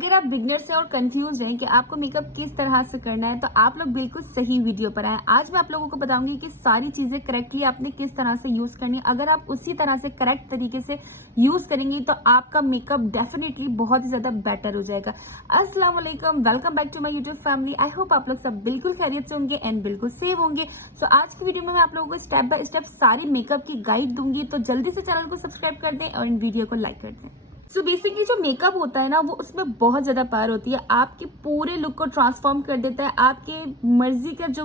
अगर आप बिगनर से और कंफ्यूज हैं कि आपको मेकअप किस तरह से करना है तो आप लोग बिल्कुल सही वीडियो पर आए। आज मैं आप लोगों को बताऊंगी कि सारी चीजें करेक्टली आपने किस तरह से यूज करनी है। अगर आप उसी तरह से करेक्ट तरीके से यूज करेंगी तो आपका मेकअप डेफिनेटली बहुत ही ज्यादा बेटर हो जाएगा। अस्सलाम वालेकुम, welcome back to my YouTube family. I hope आप लोग सब बिल्कुल खैरियत से होंगे एंड बिल्कुल सेफ होंगे। सो आज की वीडियो में मैं आप लोगों को स्टेप बाय स्टेप सारी मेकअप की गाइड दूंगी, तो जल्दी से चैनल को सब्सक्राइब कर दें और इन वीडियो को लाइक कर दें। सो बेसिकली जो मेकअप होता है ना, वो उसमें बहुत ज्यादा पावर होती है। आपके पूरे लुक को ट्रांसफॉर्म कर देता है, आपके मर्जी का जो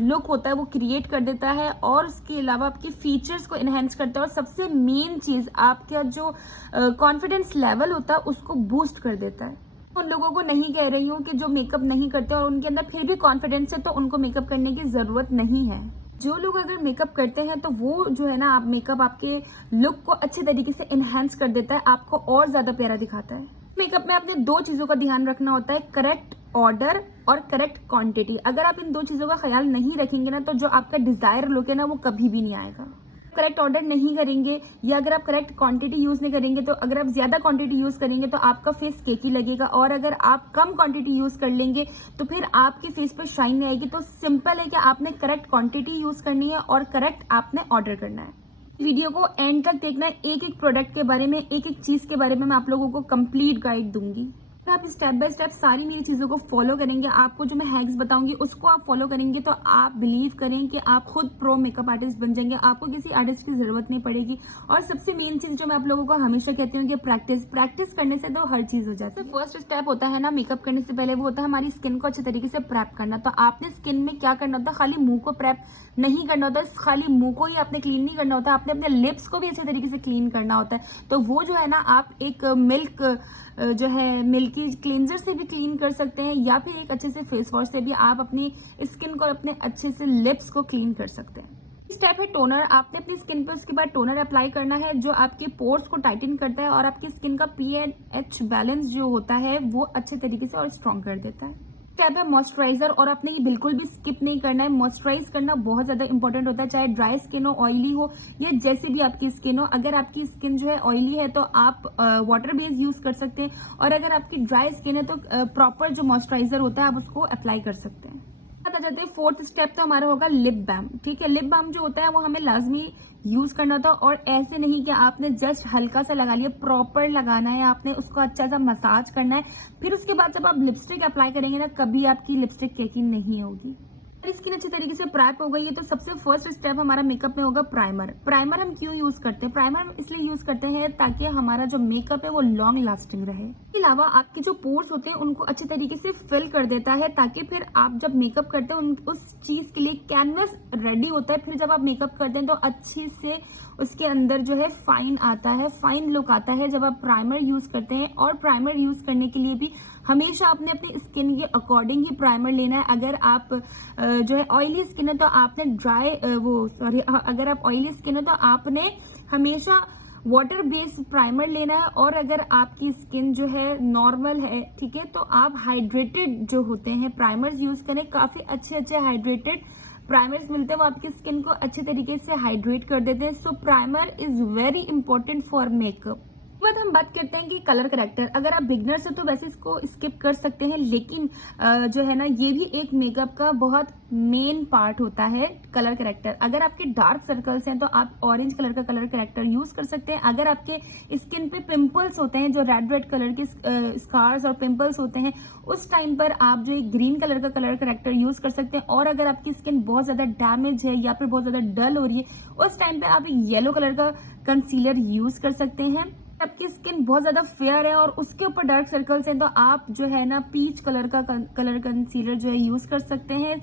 लुक होता है वो क्रिएट कर देता है, और उसके अलावा आपके फीचर्स को इनहेंस करता है, और सबसे मेन चीज आपका जो कॉन्फिडेंस लेवल होता है उसको बूस्ट कर देता है। उन लोगों को नहीं कह रही हूँ कि जो मेकअप नहीं करते और उनके अंदर फिर भी कॉन्फिडेंस है तो उनको मेकअप करने की जरूरत नहीं है। जो लोग अगर मेकअप करते हैं तो वो जो है ना, आप मेकअप आपके लुक को अच्छे तरीके से इनहेंस कर देता है, आपको और ज्यादा प्यारा दिखाता है। मेकअप में आपने दो चीजों का ध्यान रखना होता है, करेक्ट ऑर्डर और करेक्ट क्वांटिटी। अगर आप इन दो चीजों का ख्याल नहीं रखेंगे ना, तो जो आपका डिजायर लुक है ना, वो कभी भी नहीं आएगा। करेक्ट ऑर्डर नहीं करेंगे या अगर आप करेक्ट क्वांटिटी यूज नहीं करेंगे, तो अगर आप ज्यादा क्वांटिटी यूज करेंगे तो आपका फेस केकी लगेगा, और अगर आप कम क्वांटिटी यूज कर लेंगे तो फिर आपके फेस पे शाइन नहीं आएगी। तो सिंपल है कि आपने करेक्ट क्वांटिटी यूज करनी है और करेक्ट आपने ऑर्डर करना है। वीडियो को एंड तक देखना है, एक एक प्रोडक्ट के बारे में, एक एक चीज के बारे में मैं आप लोगों को कंप्लीट गाइड दूंगी। आप स्टेप बाय स्टेप सारी मेरी चीजों को फॉलो करेंगे, आपको जो मैं हैक्स बताऊंगी उसको आप फॉलो करेंगे, तो आप बिलीव करें कि आप खुद प्रो मेकअप आर्टिस्ट बन जाएंगे। आपको किसी आर्टिस्ट की जरूरत नहीं पड़ेगी। और सबसे मेन चीज जो मैं आप लोगों को हमेशा कहती हूँ कि प्रैक्टिस करने से तो हर चीज हो जाती है। फर्स्ट स्टेप होता है ना मेकअप करने से पहले, वो होता है हमारी स्किन को अच्छे तरीके से प्रेप करना। तो आपने स्किन में क्या करना होता है, खाली मुंह को प्रेप नहीं करना होता, खाली मुंह को ही आपने क्लीन नहीं करना होता, आपने अपने लिप्स को भी अच्छे तरीके से क्लीन करना होता है। तो वो जो है ना, आप एक मिल्की क्लींजर से भी क्लीन कर सकते हैं, या फिर एक अच्छे से फेस वॉश से भी आप अपनी स्किन को अपने अच्छे से लिप्स को क्लीन कर सकते हैं। स्टेप है टोनर। आपने अपनी स्किन पे उसके बाद टोनर अप्लाई करना है, जो आपके पोर्स को टाइटन करता है और आपकी स्किन का pH बैलेंस जो होता है वो अच्छे तरीके से और स्ट्रॉन्ग कर देता है। स्टेप है मॉइस्चराइजर, और आपने ये बिल्कुल भी स्किप नहीं करना है। मॉइस्चराइज करना बहुत ज्यादा इंपॉर्टेंट होता है, चाहे ड्राई स्किन हो, ऑयली हो, या जैसे भी आपकी स्किन हो। अगर आपकी स्किन जो है ऑयली है तो आप वाटर बेस यूज कर सकते हैं, और अगर आपकी ड्राई स्किन है तो प्रॉपर जो मॉइस्चराइजर होता है आप उसको अप्लाई कर सकते हैं। आ जाते हैं फोर्थ स्टेप, तो हमारा होगा लिप बाम। ठीक है, लिप बाम जो होता है वो हमें लाजमी यूज करना होता है, और ऐसे नहीं कि आपने जस्ट हल्का सा लगा लिया, प्रॉपर लगाना है, आपने उसको अच्छा सा मसाज करना है। फिर उसके बाद जब आप लिपस्टिक अप्लाई करेंगे ना, कभी आपकी लिपस्टिक केकी नहीं होगी। स्किन अच्छे तरीके से प्राइप हो गई है तो सबसे फर्स्ट स्टेप हमारा मेकअप में होगा प्राइमर। प्राइमर हम क्यों यूज करते हैं? प्राइमर हम इसलिए यूज करते हैं ताकि हमारा जो मेकअप है वो लॉन्ग लास्टिंग रहे। इसके अलावा आपके जो पोर्स होते हैं उनको अच्छे तरीके से फिल कर देता है, ताकि फिर आप जब मेकअप करते हैं उस चीज के लिए कैनवस रेडी होता है। फिर जब आप मेकअप करते हैं तो अच्छे से उसके अंदर जो है फाइन आता है, फाइन लुक आता है जब आप प्राइमर यूज करते हैं। और प्राइमर यूज करने के लिए भी हमेशा आपने अपनी स्किन के अकॉर्डिंग ही प्राइमर लेना है। अगर आप जो है ऑयली स्किन है तो आपने अगर आप ऑयली स्किन है तो आपने हमेशा वाटर बेस्ड प्राइमर लेना है। और अगर आपकी स्किन जो है नॉर्मल है, ठीक है, तो आप हाइड्रेटेड जो होते हैं प्राइमर्स यूज करें। काफी अच्छे हाइड्रेटेड प्राइमर्स मिलते हैं, वो आपकी स्किन को अच्छे तरीके से हाइड्रेट कर देते हैं। So primer is very important for makeup. बाद हम बात करते हैं कि कलर करेक्टर। अगर आप बिगनर से तो वैसे इसको स्किप कर सकते हैं, लेकिन जो है ना, ये भी एक मेकअप का बहुत मेन पार्ट होता है, कलर करेक्टर। अगर आपके डार्क सर्कल्स हैं तो आप ऑरेंज कलर का कलर करेक्टर यूज कर सकते हैं। अगर आपके स्किन पे पिंपल्स होते हैं, जो रेड कलर के स्कार्स और पिंपल्स होते हैं, उस टाइम पर आप जो एक ग्रीन कलर का कलर करेक्टर यूज कर सकते हैं। और अगर आपकी स्किन बहुत ज्यादा डैमेज है या फिर बहुत ज्यादा डल हो रही है, उस टाइम पे आप येलो कलर का कंसीलर यूज कर सकते हैं। आपकी स्किन बहुत ज्यादा फेयर है और उसके ऊपर डार्क सर्कल्स हैं तो आप जो है ना पीच कलर का कलर कंसीलर जो है यूज कर सकते हैं।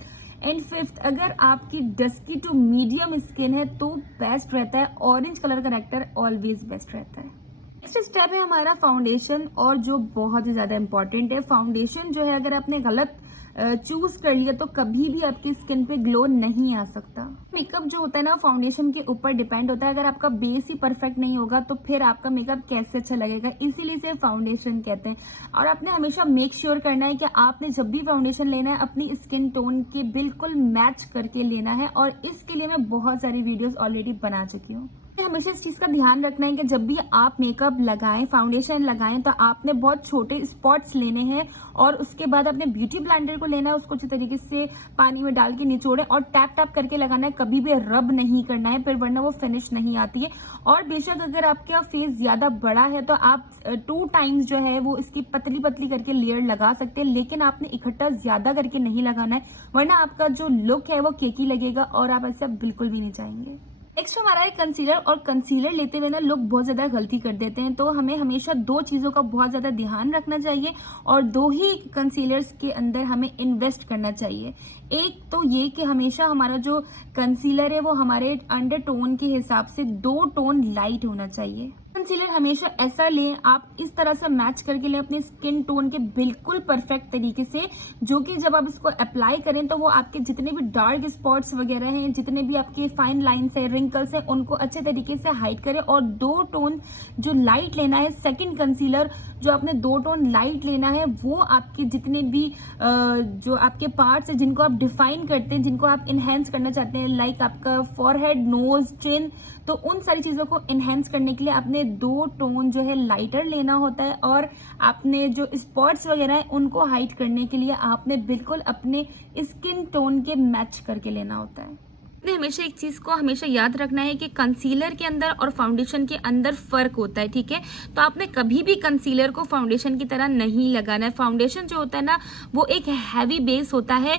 एंड फिफ्थ, अगर आपकी डस्की टू मीडियम स्किन है तो बेस्ट रहता है orange colour corrector, always best रहता है। नेक्स्ट स्टेप है हमारा फाउंडेशन, और जो बहुत ही ज्यादा इंपॉर्टेंट है। फाउंडेशन जो है अगर आपने गलत चूज कर लिया तो कभी भी आपकी स्किन पे ग्लो नहीं आ सकता। मेकअप जो होता है ना, फाउंडेशन के ऊपर डिपेंड होता है। अगर आपका बेस ही परफेक्ट नहीं होगा तो फिर आपका मेकअप कैसे अच्छा लगेगा, इसीलिए इसे फाउंडेशन कहते हैं। और आपने हमेशा मेक श्योर करना है कि आपने जब भी फाउंडेशन लेना है अपनी स्किन टोन के बिल्कुल मैच करके लेना है, और इसके लिए मैं बहुत सारी वीडियोस ऑलरेडी बना चुकी हूँ। हमेशा इस चीज का ध्यान रखना है कि जब भी आप मेकअप लगाएं, फाउंडेशन लगाएं, तो आपने बहुत छोटे स्पॉट्स लेने हैं और उसके बाद अपने ब्यूटी ब्लेंडर को लेना है, उसको अच्छे तरीके से पानी में डाल के निचोड़ें और टैप टैप करके लगाना है, कभी भी रब नहीं करना है, फिर वरना वो फिनिश नहीं आती है। और बेशक अगर आपका फेस ज्यादा बड़ा है तो आप 2 टाइम्स जो है वो इसकी पतली पतली करके लेयर लगा सकते हैं, लेकिन आपने इकट्ठा ज्यादा करके नहीं लगाना है, वरना आपका जो लुक है वो केकी लगेगा और आप ऐसा बिल्कुल भी नहीं चाहेंगे। नेक्स्ट हमारा है कंसीलर। और कंसीलर लेते हुए ना लोग बहुत ज्यादा गलती कर देते हैं, तो हमें हमेशा 2 चीजों का बहुत ज्यादा ध्यान रखना चाहिए और 2 ही कंसीलर्स के अंदर हमें इन्वेस्ट करना चाहिए। एक तो ये कि हमेशा हमारा जो कंसीलर है वो हमारे अंडर टोन के हिसाब से 2 टोन लाइट होना चाहिए। कंसीलर हमेशा ऐसा लें, आप इस तरह से मैच करके लें अपने स्किन टोन के बिल्कुल परफेक्ट तरीके से, जो कि जब आप इसको अप्लाई करें तो वो आपके जितने भी डार्क स्पॉट्स वगैरह हैं, जितने भी आपके फाइन लाइंस है, रिंकल्स हैं, उनको अच्छे तरीके से हाइड करें। और 2 टोन जो लाइट लेना है, सेकंड कंसीलर जो आपने 2 टोन लाइट लेना है, वो आपके जितने भी जो आपके पार्ट्स है जिनको आप डिफाइन करते हैं, जिनको आप इनहेंस करना चाहते हैं, लाइक आपका फॉरहेड, नोज, चिन, तो उन सारी चीजों को इनहेंस करने के लिए आपने 2 टोन जो है लाइटर लेना होता है। और आपने जो स्पॉट्स वगैरह है उनको हाइड करने के लिए आपने बिल्कुल अपने स्किन टोन के मैच करके लेना होता है। हमेशा एक चीज को हमेशा याद रखना है कि कंसीलर के अंदर और फाउंडेशन के अंदर फर्क होता है, ठीक है। तो आपने कभी भी कंसीलर को फाउंडेशन की तरह नहीं लगाना है। फाउंडेशन जो होता है ना वो एक हैवी बेस होता है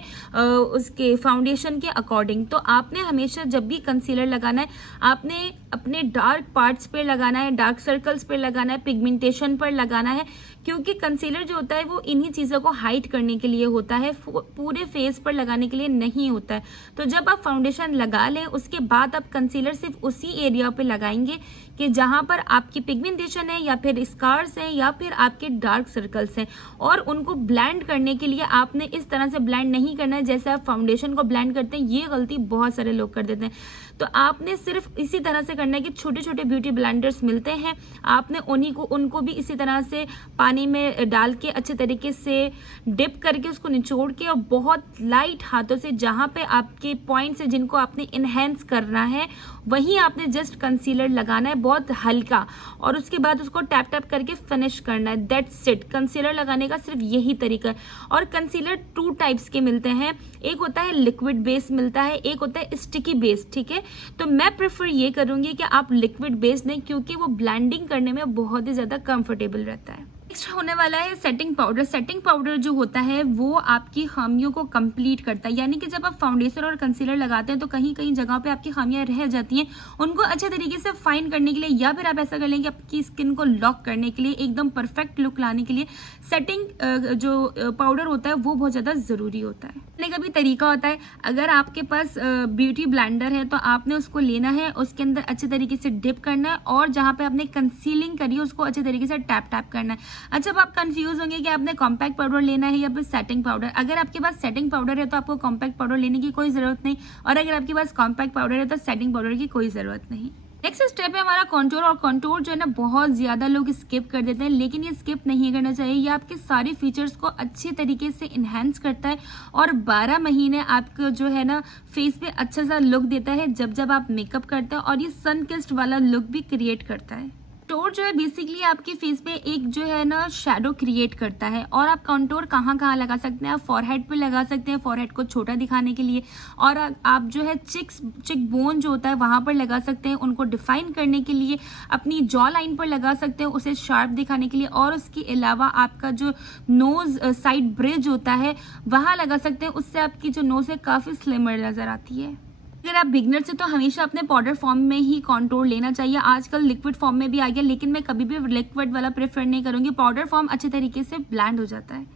उसके फाउंडेशन के अकॉर्डिंग। तो आपने हमेशा जब भी कंसीलर लगाना है आपने अपने डार्क पार्ट्स पे लगाना है, डार्क सर्कल्स पे लगाना है, पिगमेंटेशन पर लगाना है, क्योंकि कंसीलर जो होता है वो इन्हीं चीजों को हाइड करने के लिए होता है, पूरे फेस पर लगाने के लिए नहीं होता है। तो जब आप फाउंडेशन लगा लें उसके बाद आप कंसीलर सिर्फ उसी एरिया पे लगाएंगे कि जहां पर आपकी पिगमेंटेशन है या फिर स्कार्स हैं या फिर आपके डार्क सर्कल्स हैं, और उनको ब्लेंड करने के लिए आपने इस तरह से ब्लेंड नहीं करना है जैसे आप फाउंडेशन को ब्लेंड करते हैं। ये गलती बहुत सारे लोग कर देते हैं। तो आपने सिर्फ इसी तरह से करना है कि छोटे छोटे ब्यूटी ब्लेंडर्स मिलते हैं, आपने उनको भी इसी तरह से पानी में डाल के अच्छे तरीके से डिप करके उसको निचोड़ के और बहुत लाइट हाथों से जहां पे आपके पॉइंट्स है जिनको आपने इनहेंस करना है वहीं आपने जस्ट कंसीलर लगाना है, बहुत हल्का, और उसके बाद उसको टैप टैप करके फिनिश करना है। That's it. कंसीलर लगाने का सिर्फ यही तरीका है। और कंसीलर 2 टाइप्स के मिलते हैं, एक होता है लिक्विड बेस मिलता है, एक होता है स्टिकी बेस, ठीक है। तो मैं प्रेफर ये करूंगी कि आप लिक्विड बेस दें क्योंकि वो ब्लेंडिंग करने में बहुत ही ज्यादा कंफर्टेबल रहता है। नेक्स्ट होने वाला है सेटिंग पाउडर। सेटिंग पाउडर जो होता है वो आपकी खामियों को कंप्लीट करता है, यानी कि जब आप फाउंडेशन और कंसीलर लगाते हैं तो कहीं कहीं जगह पे आपकी खामियां रह जाती हैं, उनको अच्छे तरीके से फाइन करने के लिए या फिर आप ऐसा कर लें कि आपकी स्किन को लॉक करने के लिए, एकदम परफेक्ट लुक लाने के लिए सेटिंग जो पाउडर होता है वो बहुत ज्यादा जरूरी होता है। लेकिन का भी तरीका होता है, अगर आपके पास ब्यूटी ब्लेंडर है तो आपने उसको लेना है, उसके अंदर अच्छे तरीके से डिप करना है और जहां पे आपने कंसीलिंग करी है उसको अच्छे तरीके से टैप टैप करना है। अच्छा, अब आप कंफ्यूज होंगे कि आपने कॉम्पैक्ट पाउडर लेना है या फिर सेटिंग पाउडर। अगर आपके पास सेटिंग पाउडर है तो आपको कॉम्पैक्ट पाउडर लेने की कोई जरूरत नहीं, और अगर आपके पास कॉम्पैक्ट पाउडर है तो सेटिंग पाउडर की कोई जरूरत नहीं। नेक्स्ट स्टेप है हमारा कॉन्टूर। और कॉन्टूर जो है ना बहुत ज्यादा लोग स्किप कर देते हैं, लेकिन ये स्किप नहीं करना चाहिए। ये आपके सारे फीचर्स को अच्छे तरीके से इनहेंस करता है और 12 महीने आपको जो है ना फेस पे अच्छा सा लुक देता है जब जब आप मेकअप करते हैं, और ये सन किस्ड वाला लुक भी क्रिएट करता है। कंटूर जो है बेसिकली आपके फेस पे एक जो है ना शैडो क्रिएट करता है। और आप कंटूर कहाँ कहाँ लगा सकते हैं, आप फॉरहेड पे लगा सकते हैं फॉरहेड को छोटा दिखाने के लिए, और आप जो है चिक बोन जो होता है वहां पर लगा सकते हैं उनको डिफाइन करने के लिए, अपनी जॉ लाइन पर लगा सकते हैं उसे शार्प दिखाने के लिए, और उसके अलावा आपका जो नोज साइड ब्रिज होता है वहां लगा सकते हैं, उससे आपकी जो नोज है काफी स्लिमर नजर आती है। अगर आप बिगनर से तो हमेशा अपने पाउडर फॉर्म में ही कॉन्टूर लेना चाहिए। आजकल लिक्विड फॉर्म में भी आ गया, लेकिन मैं कभी भी लिक्विड वाला प्रेफर नहीं करूंगी, पाउडर फॉर्म अच्छे तरीके से ब्लेंड हो जाता है।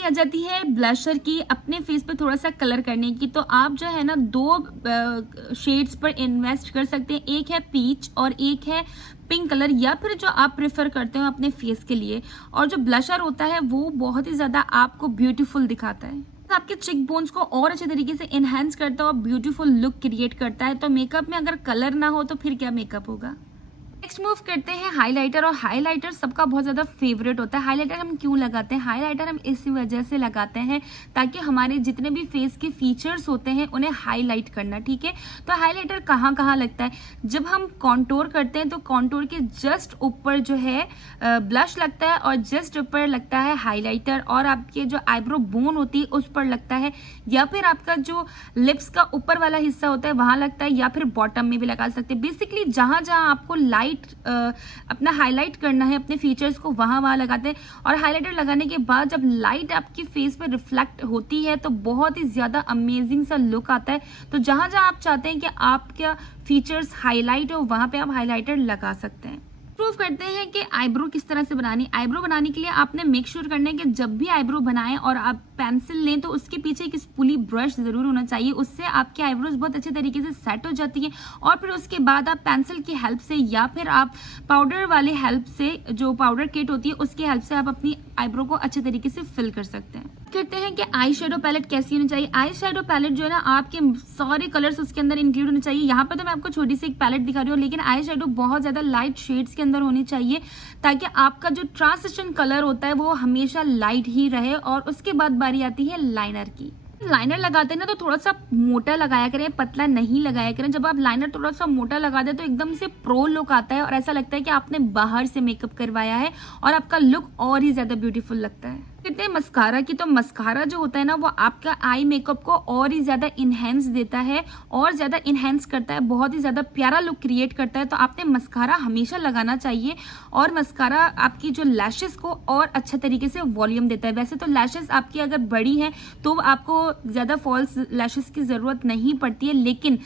आ जाती है ब्लशर की, अपने फेस पे थोड़ा सा कलर करने की। तो आप जो है ना 2 शेड्स पर इन्वेस्ट कर सकते हैं, एक है पीच और एक है पिंक कलर, या फिर जो आप प्रेफर करते हो अपने फेस के लिए। और जो ब्लशर होता है वो बहुत ही ज्यादा आपको ब्यूटीफुल दिखाता है, आपके चिक बोन्स को और अच्छे तरीके से एनहांस करता है और ब्यूटीफुल लुक क्रिएट करता है। तो मेकअप में अगर कलर ना हो तो फिर क्या मेकअप होगा। नेक्स्ट मूव करते हैं हाइलाइटर। और हाइलाइटर सबका बहुत ज़्यादा फेवरेट होता है। हाइलाइटर हम क्यों लगाते हैं? हाइलाइटर हम इसी वजह से लगाते हैं ताकि हमारे जितने भी फेस के फीचर्स होते हैं उन्हें हाईलाइट करना, ठीक है। तो हाइलाइटर कहाँ कहाँ लगता है? जब हम कॉन्टोर करते हैं तो कॉन्टोर के जस्ट ऊपर जो है ब्लश लगता है और जस्ट ऊपर लगता है हाइलाइटर, और आपके जो आईब्रो बोन होती है उस पर लगता है, या फिर आपका जो लिप्स का ऊपर वाला हिस्सा होता है वहां लगता है, या फिर बॉटम में भी लगा सकते हैं। बेसिकली जहां जहां आपको लाइट अपना हाईलाइट करना है अपने फीचर्स को वहां लगाते हैं। और हाइलाइटर लगाने के बाद जब लाइट आपकी फेस पे रिफ्लेक्ट होती है तो बहुत ही ज्यादा अमेजिंग सा लुक आता है। तो जहां जहां आप चाहते हैं कि आपका फीचर्स हाईलाइट हो वहां पे आप हाइलाइटर लगा सकते हैं। प्रूव करते हैं कि आईब्रो किस तरह से बनानी। आईब्रो बनाने के लिए आपने मेक श्योर करना है कि जब भी आईब्रो बनाएं और आप पेंसिल लें तो उसके पीछे एक स्पूली ब्रश जरूर होना चाहिए। उससे आपके आईब्रोज बहुत अच्छे तरीके से सेट हो जाती है। और फिर उसके बाद आप पेंसिल की हेल्प से या फिर आप पाउडर वाले हेल्प से, जो पाउडर किट होती है उसकी हेल्प से आप अपनी आईब्रो को अच्छे तरीके से फिल कर सकते हैं। करते हैं कि आई शेडो पैलेट कैसी होनी चाहिए। आई शेडो पैलेट जो है ना, आपके सारे कलर्स उसके अंदर इंक्लूड होने चाहिए। यहाँ पर तो मैं आपको छोटी सी एक पैलेट दिखा रही हूँ, लेकिन आई शेडो बहुत ज्यादा लाइट शेड्स के अंदर होनी चाहिए ताकि आपका जो ट्रांजिशन कलर होता है वो हमेशा लाइट ही रहे। और उसके बाद बारी आती है लाइनर की। लाइनर लगाते हैं ना तो थोड़ा सा मोटा लगाया करें, पतला नहीं लगाया करें। जब आप लाइनर थोड़ा सा मोटा लगा दें तो एकदम से प्रो लुक आता है और ऐसा लगता है कि आपने बाहर से मेकअप करवाया है और आपका लुक और ही ज्यादा ब्यूटीफुल लगता है। कहते हैं मस्कारा की, तो मस्कारा जो होता है ना वो आपका आई मेकअप को और ही ज्यादा इनहेंस देता है और ज्यादा इनहेंस करता है, बहुत ही ज्यादा प्यारा लुक क्रिएट करता है। तो आपने मस्कारा हमेशा लगाना चाहिए। और मस्कारा आपकी जो लैशेस को और अच्छा तरीके से वॉल्यूम देता है। वैसे तो लैशेस आपकी अगर बड़ी हैं तो आपको ज्यादा फॉल्स लैशेस की जरूरत नहीं पड़ती है, लेकिन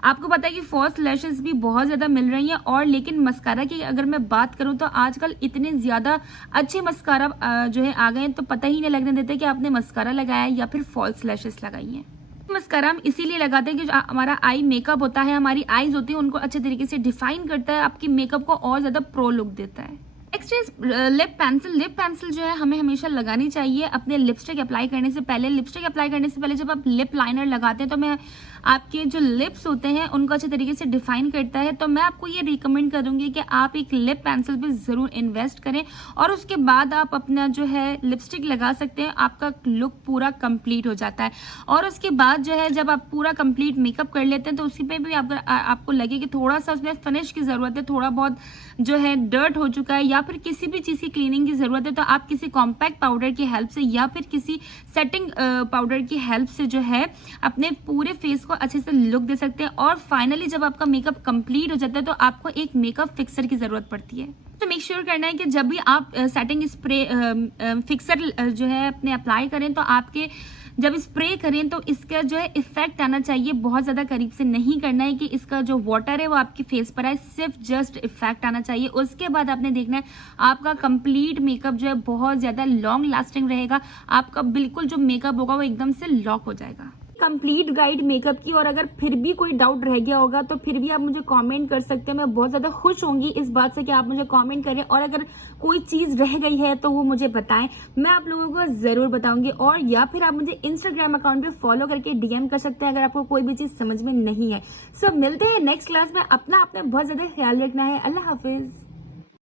आपको पता है कि फॉल्स लैशेस भी बहुत ज्यादा मिल रही हैं। और लेकिन मस्कारा की अगर मैं बात करूं तो आजकल इतने ज्यादा अच्छे मस्कारा जो है आ गए हैं तो पता ही नहीं लगने देते कि आपने मस्कारा लगाया है या फिर फॉल्स लैशेस लगाई हैं। मस्कारा हम इसीलिए लगाते हैं कि जो हमारा आई मेकअप होता है, हमारी आईज होती है, उनको अच्छे तरीके से डिफाइन करता है, आपकी मेकअप को और ज्यादा प्रो लुक देता है। Next is lip pencil. Lip pencil जो है हमें हमेशा लगानी चाहिए अपने लिपस्टिक अप्लाई करने से पहले। लिपस्टिक अप्लाई करने से पहले जब आप लिप लाइनर लगाते हैं तो मैं आपके जो लिप्स होते हैं उनको अच्छे तरीके से डिफाइन करता है। तो मैं आपको ये रिकमेंड करूंगी कि आप एक लिप पेंसिल पे जरूर इन्वेस्ट करें और उसके बाद आप अपना जो है लिपस्टिक लगा सकते हैं। आपका लुक पूरा कंप्लीट हो जाता है। और उसके बाद जो है जब आप पूरा कंप्लीट मेकअप कर लेते हैं तो उसी पे भी आपको लगे कि थोड़ा सा उसमें फिनिश की जरूरत है, थोड़ा बहुत जो है डर्ट हो चुका है या फिर किसी भी चीज की क्लीनिंग की जरूरत है, तो आप किसी कॉम्पैक्ट पाउडर की हेल्प से या फिर किसी सेटिंग पाउडर की हेल्प से जो है अपने पूरे फेस को अच्छे से लुक दे सकते हैं। और फाइनली जब आपका मेकअप कंप्लीट हो जाता है तो आपको एक मेकअप फिक्सर की जरूरत पड़ती है। तो मेक श्योर करना है कि जब भी आप सेटिंग स्प्रे फिक्सर जो है अपने अप्लाई करें तो आपके जब स्प्रे करें तो इसका जो है इफेक्ट आना चाहिए, बहुत ज्यादा करीब से नहीं करना है कि इसका जो वाटर है वो आपके फेस पर आए, सिर्फ जस्ट इफेक्ट आना चाहिए। उसके बाद आपने देखना है आपका कंप्लीट मेकअप जो है बहुत ज्यादा लॉन्ग लास्टिंग रहेगा। आपका बिल्कुल जो मेकअप होगा वो एकदम से लॉक हो जाएगा। कंप्लीट गाइड मेकअप की। और अगर फिर भी कोई डाउट रह गया होगा तो फिर भी आप मुझे कमेंट कर सकते हैं। मैं बहुत ज्यादा खुश होंगी इस बात से कि आप मुझे कमेंट करें, और अगर कोई चीज रह गई है तो वो मुझे बताएं, मैं आप लोगों को जरूर बताऊंगी। और या फिर आप मुझे इंस्टाग्राम अकाउंट पे फॉलो करके डीएम कर सकते हैं अगर आपको कोई भी चीज समझ में नहीं है। सो मिलते हैं नेक्स्ट क्लास में। अपना आपने बहुत ज्यादा ख्याल रखना है। अल्लाह हाफिज।